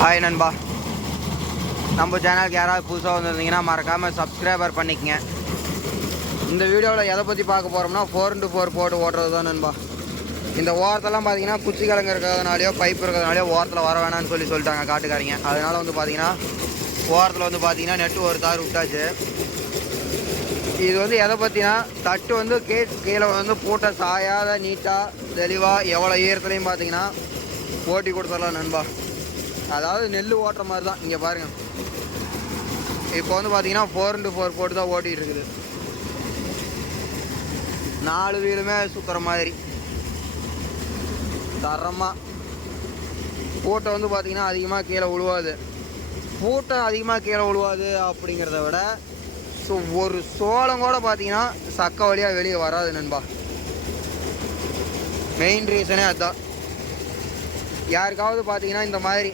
Hi நண்பா. நம்ம சேனலுக்கு யாராவது புதுசாக வந்திருந்தீங்கன்னா மறக்காமல் சப்ஸ்கிரைபர் பண்ணிக்கங்க. இந்த வீடியோவில் எதை பற்றி பார்க்க போகிறோம்னா ஃபோர் இன்ட்டு ஃபோர் போட்டு ஓட்டுறது தான் நண்பா. இந்த ஓரத்தெல்லாம் பார்த்தீங்கன்னா குச்சி கிழங்கு இருக்கிறதுனாலையோ பைப் இருக்கிறதுனாலையோ ஓரத்தில் வர வேணாம்னு சொல்லி சொல்லிட்டாங்க காட்டுக்காரங்க. அதனால வந்து பார்த்தீங்கன்னா ஓரத்தில் வந்து பார்த்தீங்கன்னா நெட்டு ஒரு தார் விட்டாச்சு. இது வந்து எதை பற்றினா தட்டு வந்து கே கீழே வந்து பூட்டை சாயாத நீட்டாக தெளிவாக எவ்வளோ ஈரத்துலையும் பார்த்தீங்கன்னா ஓட்டி கொடுத்துடலாம் நண்பா. அதாவது நெல் ஓட்டுற மாதிரி தான். இங்கே பாருங்கள் இப்போ வந்து பார்த்தீங்கன்னா ஃபோர் இன்ட்டு ஃபோர் போட்டு தான் ஓட்டிகிட்டு இருக்குது. நாலு வீலுமே சுற்றுற மாதிரி. தரமாக பூட்டை வந்து பார்த்தீங்கன்னா அதிகமாக கீழே விழுவாது பூட்டை அதிகமாக கீழே விழுவாது அப்படிங்கிறத விட ஸோ ஒரு சோளம் கூட பார்த்தீங்கன்னா சக்க வழியாக வெளியே வராது நண்பா. மெயின் ரீசனே அதுதான் யாருக்காவது பார்த்தீங்கன்னா இந்த மாதிரி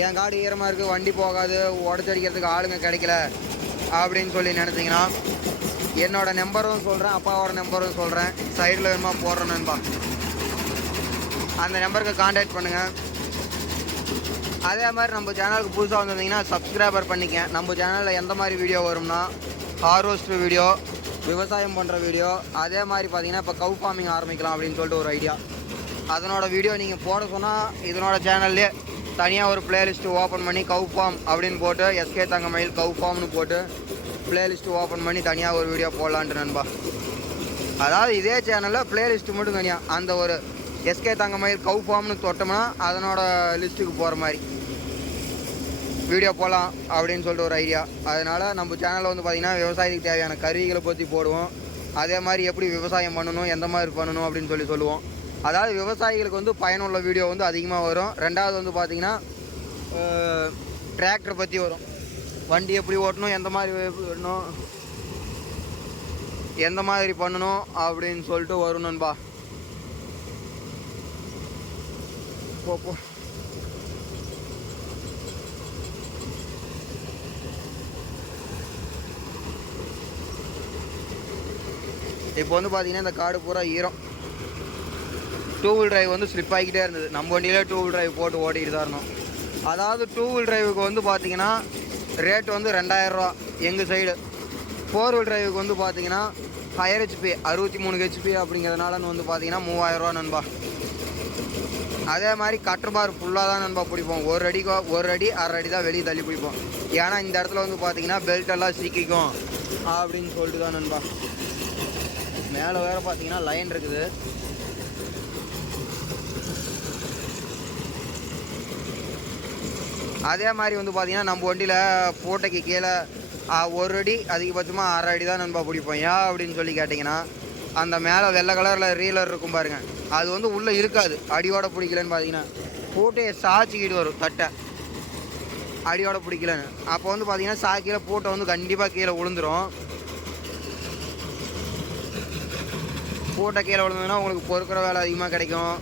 என் காடு ஈரமாக இருக்குது வண்டி போகாது உடச்சடிக்கிறதுக்கு ஆளுங்க கிடைக்கல அப்படின்னு சொல்லி நினச்சிங்கன்னா என்னோட நம்பரும் சொல்கிறேன் அப்பாவோட நம்பரும் சொல்கிறேன் சைடில் வேணுமா போடுறேன் நண்பா அந்த நம்பருக்கு காண்டாக்ட் பண்ணுங்கள் அதே மாதிரி நம்ம சேனலுக்கு புதுசாக வந்திருந்தீங்கன்னா சப்ஸ்கிரைபர் பண்ணிக்க. நம்ம சேனலில் எந்த மாதிரி வீடியோ வரும்னா ஹார்வெஸ்ட் வீடியோ விவசாயம் பண்ணுற வீடியோ அதே மாதிரி பார்த்தீங்கன்னா இப்போ கவு ஃபார்மிங் ஆரம்பிக்கலாம் அப்படின்னு சொல்லிட்டு ஒரு ஐடியா அதனோட வீடியோ நீங்கள் போட சொன்னால் இதனோட சேனல்லே தனியாக ஒரு பிளேலிஸ்ட்டு ஓப்பன் பண்ணி கவு ஃபார்ம் அப்படின்னு போட்டு எஸ்கே தங்கமயில் கவு ஃபார்ம்னு போட்டு பிளேலிஸ்ட்டு ஓப்பன் பண்ணி தனியாக ஒரு வீடியோ போடலான்ட்டு நண்பா. அதாவது இதே சேனலில் பிளேலிஸ்ட்டு மட்டும் தனியாக அந்த ஒரு எஸ்கே தங்கமயில் கவு ஃபார்ம்னு தொட்டோம்னா அதனோட லிஸ்ட்டுக்கு போகிற மாதிரி. வீடியோ போகலாம் அப்படின்னு சொல்லிட்டு ஒரு ஐடியா அதனால் நம்ம சேனலில் வந்து பார்த்திங்கன்னா விவசாயத்துக்கு தேவையான கருவிகளை பற்றி போடுவோம். அதே மாதிரி எப்படி விவசாயம் பண்ணணும் எந்த மாதிரி பண்ணணும் அப்படின்னு சொல்லி சொல்லுவோம். அதாவது விவசாயிகளுக்கு வந்து பயனுள்ள வீடியோ வந்து அதிகமாக வரும். ரெண்டாவது வந்து பார்த்திங்கன்னா டிராக்டர் பற்றி வரும். வண்டி எப்படி ஓட்டணும் எந்த மாதிரி ஓட்டணும் எந்த மாதிரி பண்ணணும் அப்படின்னு சொல்லிட்டு வரும் நண்பா. போ போ. இப்போ வந்து பார்த்தீங்கன்னா இந்த காடு பூரா ஈரம். டூ வீல் டிரைவ் வந்து ஸ்லிப் ஆகிக்கிட்டே இருந்தது. நம்ம வண்டியிலே டூ வீல் டிரைவ் போட்டு ஓடிக்கிட்டு தான் இருந்தோம். அதாவது டூ வீல் டிரைவுக்கு வந்து பார்த்தீங்கன்னா ரேட் வந்து ரெண்டாயிரரூவா எங்கள் சைடு ஃபோர் வீல் டிரைவுக்கு வந்து பார்த்தீங்கன்னா ஹையர் ஹெச்பி அறுபத்தி மூணு ஹெச்பி அப்படிங்கிறதுனாலன்னு வந்து பார்த்தீங்கன்னா மூவாயிரரூவா நண்பா. அதே மாதிரி கட்டர் பார் ஃபுல்லாக தான் நண்பா பிடிப்போம். ஒரு அடிக்கோ ஒரு அடி அரை அடி தான் வெளியே தள்ளி பிடிப்போம். ஏன்னா இந்த இடத்துல வந்து பார்த்தீங்கன்னா பெல்ட் எல்லாம் சீக்கிக்கும். அப்படின்னு சொல்லிட்டு தான் நண்பா. மேலே வேற பார்த்தீங்கன்னா லைன் இருக்குது. அதே மாதிரி வந்து பார்த்தீங்கன்னா நம்ம வண்டியில் போட்டைக்கு கீழே ஒரு அடி அதிகபட்சமாக அரை அடி தான் நண்பா பிடிப்போம். ஏன் அப்படின்னு சொல்லி கேட்டிங்கன்னா அந்த மேலே வெள்ளை கலரில் ரீலர் இருக்கும் பாருங்க. அது வந்து உள்ளே இருக்காது. அடியோட பிடிக்கலன்னு பார்த்தீங்கன்னா பூட்டையை சாச்சிக்கிட்டு வரும் தட்டை. அடியோட பிடிக்கலன்னு. அப்போ வந்து பார்த்தீங்கன்னா சாக்கியில் போட்டை பூட்டை வந்து கண்டிப்பாக கீழே விழுந்துரும் பூட்டை கீழே விழுந்ததுன்னா உங்களுக்கு பொறுக்கிற வேலை அதிகமாக கிடைக்கும்.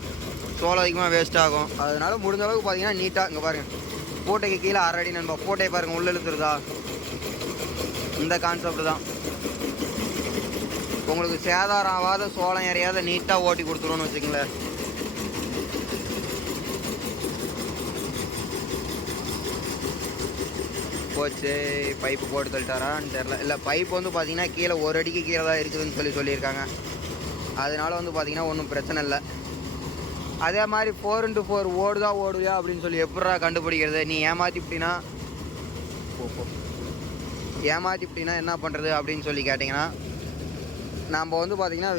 சோளம் அதிகமாக வேஸ்ட் ஆகும். அதனால் முடிஞ்ச அளவுக்கு பார்த்தீங்கன்னா நீட்டாக இங்கே பாருங்கள் போட்டைக்கு கீழே அரை அடி நண்பா. பூட்டையை பாருங்கள் உள்ள இழுத்துருதா? இந்த கான்செப்ட் தான். உங்களுக்கு சேதாரம் ஆகாத சோளம் எறையாத நீட்டாக ஓட்டி கொடுத்துருவோன்னு வச்சுக்கங்களேன். போச்சு. பைப்பு போட்டு தள்ளிட்டாரான்னு தெரில இல்லை பைப் வந்து பார்த்தீங்கன்னா கீழே ஒரு அடிக்கு கீழே தான் இருக்குதுன்னு சொல்லி சொல்லியிருக்காங்க. அதனால வந்து பார்த்தீங்கன்னா ஒன்றும் பிரச்சனை இல்லை. அதே மாதிரி ஃபோர் இன்ட்டு ஃபோர் ஓடுதா ஓடுவியா அப்படின்னு சொல்லி எப்படா கண்டுபிடிக்கிறது? நீ ஏமாத்திப்பிட்டினா போ போ. ஏமாத்திப்பிட்டினா என்ன பண்ணுறது அப்படின்னு சொல்லி கேட்டிங்கன்னா நம்ம வந்து பார்த்திங்கன்னா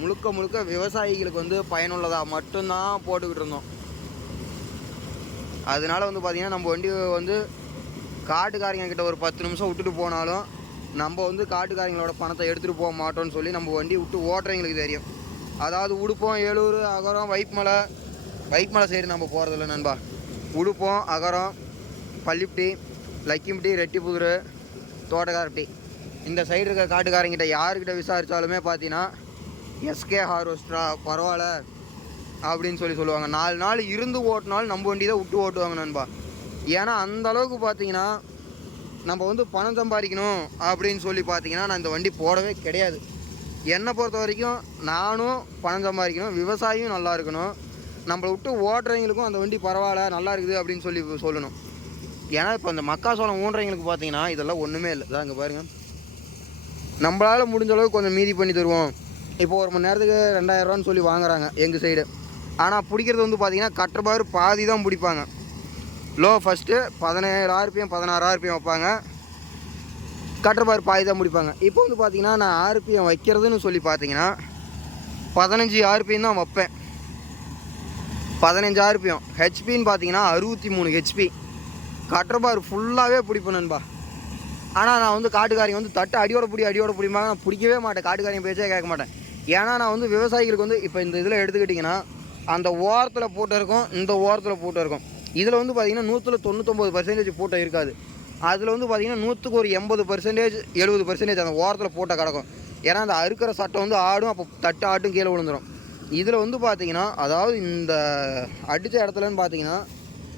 முழுக்க முழுக்க விவசாயிகளுக்கு வந்து பயனுள்ளதாக மட்டும்தான் போட்டுக்கிட்டு இருந்தோம். அதனால வந்து பார்த்திங்கன்னா நம்ம வண்டி வந்து காட்டுக்காரங்க கிட்ட ஒரு பத்து நிமிஷம் விட்டுட்டு போனாலும் நம்ம வந்து காட்டுக்காரங்களோட பணத்தை எடுத்துகிட்டு போக மாட்டோம்னு சொல்லி நம்ம வண்டி விட்டு ஓட்டுறவங்களுக்கு தெரியும். அதாவது உடுப்போம் ஏலூர் அகரம் வைப்மலை வைப்மலை சைடு நம்ம போகிறதில்ல நண்பா. உடுப்போம் அகரம் பள்ளிப்பட்டி லக்கிம்பட்டி ரெட்டிப்புதுரு தோட்டக்காரப்பட்டி இந்த சைடு இருக்க காட்டுக்காரங்கிட்ட யாருக்கிட்ட விசாரித்தாலுமே பார்த்தீங்கன்னா எஸ்கே ஹார்வெஸ்டரா பரவாயில்ல அப்படின்னு சொல்லி சொல்லுவாங்க. நாலு நாள் இருந்து ஓட்டினாலும் நம்ம வண்டி தான் விட்டு ஓட்டுவாங்க நண்பா. ஏன்னா அந்த அளவுக்கு பார்த்தீங்கன்னா நம்ம வந்து பணம் சம்பாதிக்கணும் அப்படின்னு சொல்லி பார்த்தீங்கன்னா நான் இந்த வண்டி போடவே கிடையாது. என்னை பொறுத்த வரைக்கும் நானும் பணம் சம்பாதிக்கணும் விவசாயியும் நல்லா இருக்கணும். நம்மளை விட்டு ஓட்டுறவங்களுக்கும் அந்த வண்டி பரவாயில்ல நல்லா இருக்குது அப்படின்னு சொல்லி சொல்லணும். ஏன்னா இப்போ அந்த மக்காசோளம் ஊன்றவங்களுக்கு பார்த்தீங்கன்னா இதெல்லாம் ஒன்றுமே இல்லை. இதான் இங்கே பாருங்கள் நம்மளால் முடிஞ்ச அளவுக்கு கொஞ்சம் மீதி பண்ணி தருவோம். இப்போ ஒரு மணி நேரத்துக்கு ரெண்டாயிரரூவான்னு சொல்லி வாங்குறாங்க எங்கள் சைடு ஆனால் பிடிக்கிறது வந்து பார்த்தீங்கன்னா கட்டுறபாரு பாதி தான் பிடிப்பாங்க. லோ ஃபஸ்ட்டு பதினேழு ஆர்பிஎம் வைப்பாங்க. கட்டுறபாரு பாய் தான் முடிப்பாங்க. இப்போ வந்து பார்த்தீங்கன்னா நான் ஆர்பிஎம் வைக்கிறதுன்னு சொல்லி பார்த்தீங்கன்னா பதினஞ்சு ஆர்பிஎம் தான் வைப்பேன். பதினஞ்சு ஆர்பிஎம். ஹெச்பின்னு பார்த்தீங்கன்னா அறுபத்தி மூணு ஹெச்பி. கட்டுறபாரு ஃபுல்லாகவே பிடிப்பேன் நண்பா. ஆனால் நான் வந்து காட்டுக்காரிங்க வந்து தட்டு அடியோட பிடி அடியோட பிடிப்பாங்க நான் பிடிக்கவே மாட்டேன். காட்டுக்காரிங்க பேச்சே கேட்க மாட்டேன். ஏன்னா நான் வந்து விவசாயிகளுக்கு வந்து இப்போ இந்த இதில் எடுத்துக்கிட்டிங்கன்னா அந்த ஓரத்தில் போட்டு இருக்கும் இந்த ஓரத்தில் போட்டு இருக்கும். இதில் வந்து பார்த்தீங்கன்னா நூற்றில் தொண்ணூத்தொம்பது பர்சன்டேஜ் போட்டோ இருக்காது. அதில் வந்து பார்த்தீங்கன்னா நூற்றுக்கு ஒரு எண்பது பர்சன்டேஜ் எழுபது பர்சன்டேஜ் அந்த ஓரத்தில் போட்ட கிடக்கும். ஏன்னா அந்த அறுக்கிற சட்டை வந்து ஆடும் அப்போ தட்டு ஆட்டும் கீழே விழுந்துடும் இதில் வந்து பார்த்தீங்கன்னா அதாவது இந்த அடித்த இடத்துலன்னு பார்த்தீங்கன்னா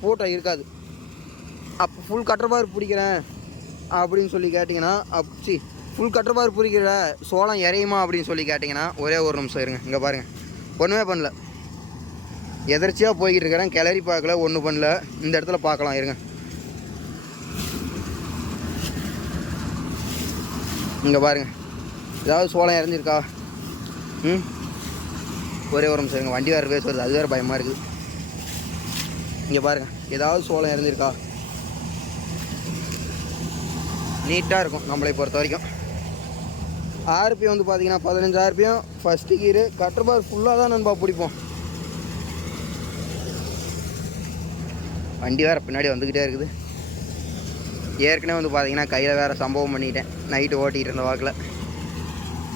பூட்டை இருக்காது. அப்போ ஃபுல் கட்டர்பார் பிடிக்கிறேன் அப்படின்னு சொல்லி கேட்டிங்கன்னா அப் சி ஃபுல் கட்டர்பார் பிடிக்கிற சோளம் இறையுமா அப்படின்னு சொல்லி கேட்டிங்கன்னா ஒரே ஒரு நிமிஷம் இருங்க இங்கே பாருங்கள் ஒன்றுமே பண்ணல. எதர்ச்சியாக போய்கிட்டு இருக்கிறேன் கிளறி பார்க்கல ஒன்றும் பண்ணல. இந்த இடத்துல பார்க்கலாம் இருங்க. இங்கே பாருங்க. ஏதாவது சோளம் இறஞ்சிருக்கா ம்? ஒரே ஒரு நிமிஷம் இருங்க. வண்டி வேறு பேச வருது. அது வேறு பயமாக இருக்குது. இங்கே பாருங்கள் ஏதாவது சோளம் இறஞ்சிருக்கா நீட்டாக இருக்கும் நம்மளை பொறுத்த வரைக்கும். ஆர்பி வந்து பார்த்தீங்கன்னா பதினஞ்சு ஆர்பியும் ஃபஸ்ட்டு கீரு கட்டர் பார் ஃபுல்லாக தான் நண்பா பிடிப்போம். வண்டி வேறு பின்னாடி வந்துக்கிட்டே இருக்குது. ஏற்கனவே வந்து பார்த்தீங்கன்னா கையில் வேறு சம்பவம் பண்ணிட்டேன். நைட்டு ஓட்டிகிட்டு இருந்த வாக்கில்.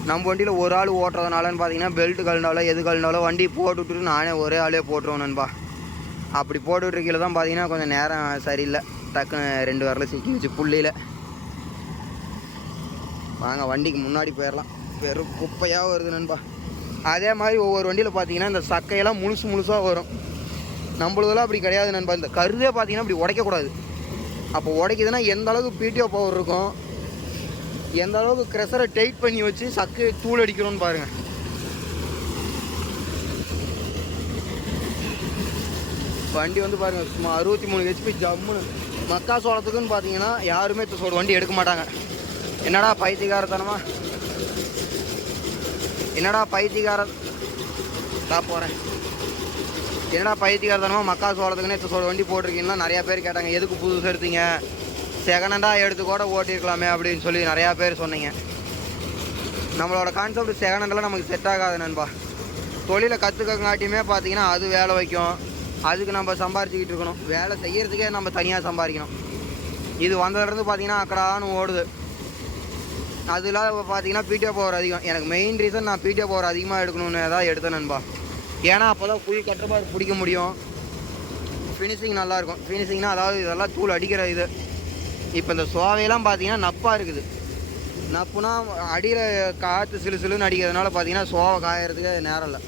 நம்ம வண்டியில் ஒரு ஆள் ஓட்டுறதுனாலன்னு பார்த்தீங்கன்னா பெல்ட் கழுந்தாலோ எது கழுந்தாலோ வண்டி போட்டு விட்டுட்டு நானே ஒரே ஆளே போட்டுருவேன் நண்பா. அப்படி போட்டுட்ருக்கையில் தான் பார்த்தீங்கன்னா கொஞ்சம் நேரம் சரியில்லை. டக்குன்னு ரெண்டு வரல சிக்கி வச்சு புள்ளியில். வாங்க வண்டிக்கு முன்னாடி போயிடலாம். வெறும் குப்பையாக வருது நண்பா. அதே மாதிரி ஒவ்வொரு வண்டியில் பார்த்தீங்கன்னா இந்த சக்கையெல்லாம் முழுசு முழுசாக வரும். நம்மளதெல்லாம் அப்படி கிடையாது நண்பா. இந்த கருதே பார்த்தீங்கன்னா அப்படி உடைக்கக்கூடாது. அப்போ உடைக்குதுன்னா எந்த அளவுக்கு பிடிஓ பவர் இருக்கும்? எந்த அளவுக்கு க்ரெஷரை டைட் பண்ணி வச்சு சக்கு தூள் அடிக்கணும்னு பாருங்கள் வண்டி வந்து பாருங்கள் சும்மா அறுபத்தி மூணு ஹெச்பி ஜம்முன்னு. மக்கா சோளத்துக்குன்னு பார்த்தீங்கன்னா யாருமே சோடு வண்டி எடுக்க மாட்டாங்க. என்னடா பைத்தியகாரத்தனமா என்னடா பைத்தியகாரன் தான் போகிறேன் என்னடா பைத்தியகாரத்தனமா மக்கா சோளத்துக்குன்னு இப்போ சோடு வண்டி போட்டிருக்கீங்கன்னா நிறையா பேர் கேட்டாங்க எதுக்கு புதுசு எடுத்தீங்க? செகண்டண்டாக எடுத்து கூட ஓட்டிருக்கலாமே அப்படின்னு சொல்லி நிறையா பேர் சொன்னீங்க. நம்மளோட கான்செப்ட் செகண்டெல்லாம் நமக்கு செட் ஆகாது நண்பா. தொழிலை கற்றுக்கங்காட்டியுமே பார்த்தீங்கன்னா அது வேலை வைக்கும். அதுக்கு நம்ம சம்பாரிச்சிக்கிட்டு இருக்கணும். வேலை செய்கிறதுக்கே நம்ம தனியாக சம்பாதிக்கணும். இது வந்ததுலேருந்து பார்த்தீங்கன்னா அக்கடான்னு ஓடுது. அது இல்லாத பார்த்தீங்கன்னா பிடிஓ பவர் அதிகம். எனக்கு மெயின் ரீசன் நான் பிடிஓ பவர் அதிகமாக எடுக்கணும்னு தான் எடுத்தேன் நண்பா. ஏன்னா அப்போ தான் குழி கட்டுறப்பாடு பிடிக்க முடியும். ஃபினிஷிங் நல்லாயிருக்கும். ஃபினிஷிங்னா அதாவது இதெல்லாம் தூள் அடிக்கிற இது. இப்போ இந்த சோவையெல்லாம் பார்த்தீங்கன்னா நப்பாக இருக்குது. நப்புனா அடியில் காற்று சிலு சிலுன்னு அடிக்கிறதுனால பார்த்தீங்கன்னா சோவை காயறதுக்கு நேரம் இல்லை.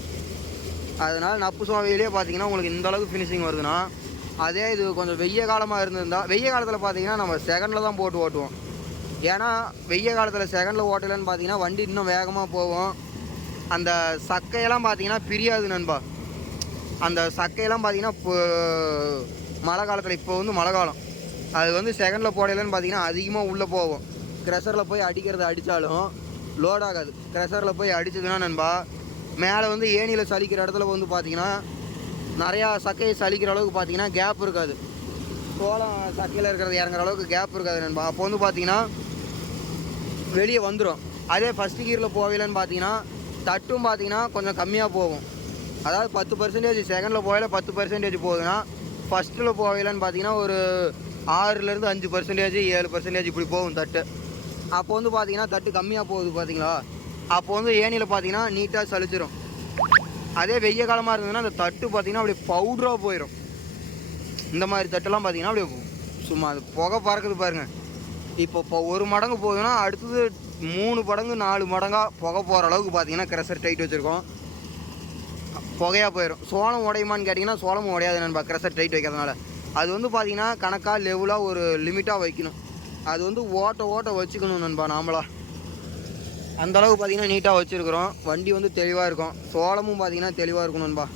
அதனால் நப்பு சோவையிலே பார்த்தீங்கன்னா உங்களுக்கு இந்த அளவுக்கு ஃபினிஷிங் வருதுன்னா அதே இது கொஞ்சம் வெய்ய காலமாக இருந்திருந்தால் வெய்ய காலத்தில் பார்த்தீங்கன்னா நம்ம செகண்டில் தான் போட்டு ஓட்டுவோம். ஏன்னா வெய்ய காலத்தில் செகண்டில் ஓட்டலைன்னு பார்த்தீங்கன்னா வண்டி இன்னும் வேகமாக போகும். அந்த சக்கையெல்லாம் பார்த்தீங்கன்னா பிரியாது நண்பா. அந்த சக்கையெல்லாம் பார்த்தீங்கன்னா இப்போ மழை காலத்தில் இப்போ வந்து மழை காலம். அது வந்து செகண்டில் போடையிலன்னு பார்த்தீங்கன்னா அதிகமாக உள்ளே போகும். க்ரெஷரில் போய் அடிக்கிறத அடித்தாலும் லோட் ஆகாது. க்ரெஷரில் போய் அடிச்சதுன்னா நண்பா மேலே வந்து ஏணியில் சலிக்கிற இடத்துல வந்து பார்த்தீங்கன்னா நிறையா சக்கையை சலிக்கிற அளவுக்கு பார்த்தீங்கன்னா கேப் இருக்காது. சோளம் சக்கையில் இருக்கிறது இறங்குற அளவுக்கு கேப் இருக்காது நண்பா. அப்போ வந்து பார்த்தீங்கன்னா வெளியே வந்துடும் அதே ஃபஸ்ட்டு கீரில் போகலன்னு பார்த்தீங்கன்னா தட்டும் பார்த்தீங்கன்னா கொஞ்சம் கம்மியாக போகும். அதாவது பத்து பர்சன்டேஜ் செகண்டில் போகல பத்து பர்சன்டேஜ் போகுதுன்னா ஃபஸ்ட்டில் போகலன்னு பார்த்தீங்கன்னா ஒரு ஆறுலேருந்து அஞ்சு பர்சன்டேஜ் ஏழு பர்சன்டேஜ் இப்படி போகும் தட்டு. அப்போ வந்து பார்த்தீங்கன்னா தட்டு கம்மியாக போகுது பார்த்தீங்களா? அப்போ வந்து ஏணியில் பார்த்தீங்கன்னா நீட்டாக சலிச்சிரும். அதே வெய்ய காலமாக இருந்ததுன்னா அந்த தட்டு பார்த்தீங்கன்னா அப்படியே பவுடராக போயிடும் இந்த மாதிரி தட்டுலாம் பார்த்தீங்கன்னா அப்படியே சும்மா அது புகை பறக்குது பாருங்கள் இப்போ இப்போ ஒரு மடங்கு போகுதுன்னா அடுத்தது மூணு மடங்கு நாலு மடங்காக புகை போகிற அளவுக்கு பார்த்தீங்கன்னா க்ரெஷர் டைட் வச்சுருக்கோம். புகையாக போயிடும் சோளம் உடையுமான்னு கேட்டிங்கன்னா சோளமும் உடையாது நண்பா. க்ரெஷர் டைட் வைக்கிறதுனால அது வந்து பார்த்தீங்கன்னா கணக்காக லெவலாக ஒரு லிமிட்டாக வைக்கணும். அது வந்து ஓட்ட ஓட்ட வச்சுக்கணும் நண்பா நாமளா. அந்த அளவுக்கு பார்த்தீங்கன்னா நீட்டாக வச்சுருக்குறோம். வண்டி வந்து தெளிவாக இருக்கும். சோளமும் பார்த்தீங்கன்னா தெளிவாக இருக்கும் நண்பா.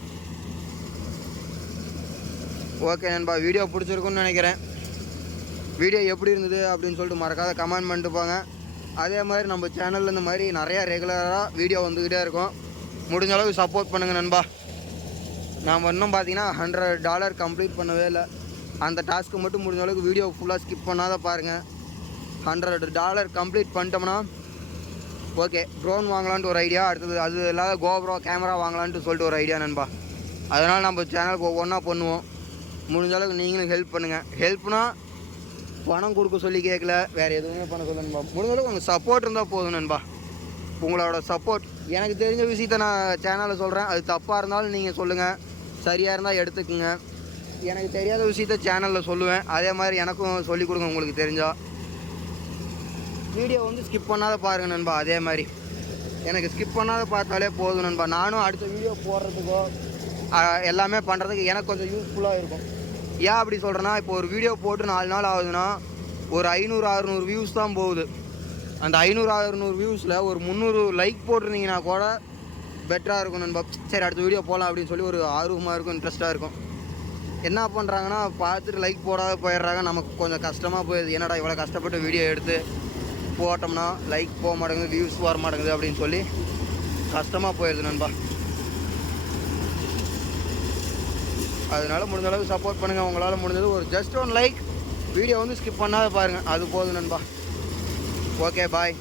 ஓகே நண்பா வீடியோ பிடிச்சிருக்குன்னு நினைக்கிறேன். வீடியோ எப்படி இருந்தது அப்படின்னு சொல்லிட்டு மறக்காத கமெண்ட் பண்ணிட்டு போங்க. அதே மாதிரி நம்ம சேனலில் இந்த மாதிரி நிறையா ரெகுலராக வீடியோ வந்துக்கிட்டே இருக்கும். முடிஞ்ச அளவுக்கு சப்போர்ட் பண்ணுங்கள் நண்பா. நாம் இன்னும் பார்த்தீங்கன்னா ஹண்ட்ரட் டாலர் கம்ப்ளீட் பண்ணவே இல்லை. அந்த டாஸ்க்கு மட்டும் முடிஞ்ச அளவுக்கு வீடியோ ஃபுல்லாக ஸ்கிப் பண்ணாத பாருங்கள் ஹண்ட்ரட் டாலர் கம்ப்ளீட் பண்ணிட்டோம்னா ஓகே ட்ரோன் வாங்கலான்ட்டு ஒரு ஐடியா அடுத்தது அது இல்லாத கோப்ரோ கேமரா வாங்கலான்ட்டு சொல்லிட்டு ஒரு ஐடியா நண்பா. அதனால் நம்ம சேனலுக்கு ஒவ்வொன்றா பண்ணுவோம். முடிஞ்ச அளவுக்கு நீங்களும் ஹெல்ப் பண்ணுங்கள் ஹெல்ப்னால் பணம் கொடுக்க சொல்லி கேட்கல. வேறு எதுவுமே பண்ண சொல்ல நண்பா. முடிஞ்ச உங்கள் சப்போர்ட் இருந்தால் போதும் நண்பா. உங்களோட சப்போர்ட் எனக்கு தெரிஞ்ச விஷயத்த நான் சேனலில் சொல்கிறேன் அது தப்பாக இருந்தாலும் நீங்கள் சொல்லுங்கள் சரியாக இருந்தால் எடுத்துக்குங்க. எனக்கு தெரியாத விஷயத்த சேனலில் சொல்லுவேன். அதே மாதிரி எனக்கும் சொல்லிக் கொடுங்க உங்களுக்கு தெரிஞ்சால் வீடியோ வந்து ஸ்கிப் பண்ணாத பாருங்க நண்பா. அதே மாதிரி. எனக்கு ஸ்கிப் பண்ணாத பார்த்தாலே போதும் நண்பா. நானும் அடுத்த வீடியோ போடுறதுக்கோ எல்லாமே பண்ணுறதுக்கு எனக்கு கொஞ்சம் யூஸ்ஃபுல்லாக இருக்கும். ஏன் அப்படி சொல்கிறேன்னா இப்போ ஒரு வீடியோ போட்டு நாலு நாள் ஆகுதுன்னா ஒரு ஐநூறு அறுநூறு வியூஸ் தான் போகுது. அந்த ஐநூறு அறுநூறு வியூஸில் ஒரு முந்நூறு லைக் போட்டிருந்தீங்கன்னா கூட பெட்டராக இருக்கும் நண்பா. சரி அடுத்த வீடியோ போகலாம் அப்படின்னு சொல்லி ஒரு ஆர்வமாக இருக்கும் இன்ட்ரெஸ்ட்டாக இருக்கும். என்ன பண்ணுறாங்கன்னா பார்த்துட்டு லைக் போடாத போயிடுறாங்க. நமக்கு கொஞ்சம் கஷ்டமாக போயிடுது. என்னடா இவ்வளோ கஷ்டப்பட்டு வீடியோ எடுத்து போட்டோம்னா லைக் போக மாட்டேங்குது வியூஸ் வர மாட்டேங்குது அப்படின்னு சொல்லி கஷ்டமாக போயிடுது நண்பா. அதனால முடிஞ்ச அளவுக்கு சப்போர்ட் பண்ணுங்கள் உங்களால் முடிஞ்சது ஒரு ஜஸ்ட் ஒன் லைக் வீடியோ வந்து ஸ்கிப் பண்ணாத பாருங்கள் அது போதும் நண்பா. Okay bye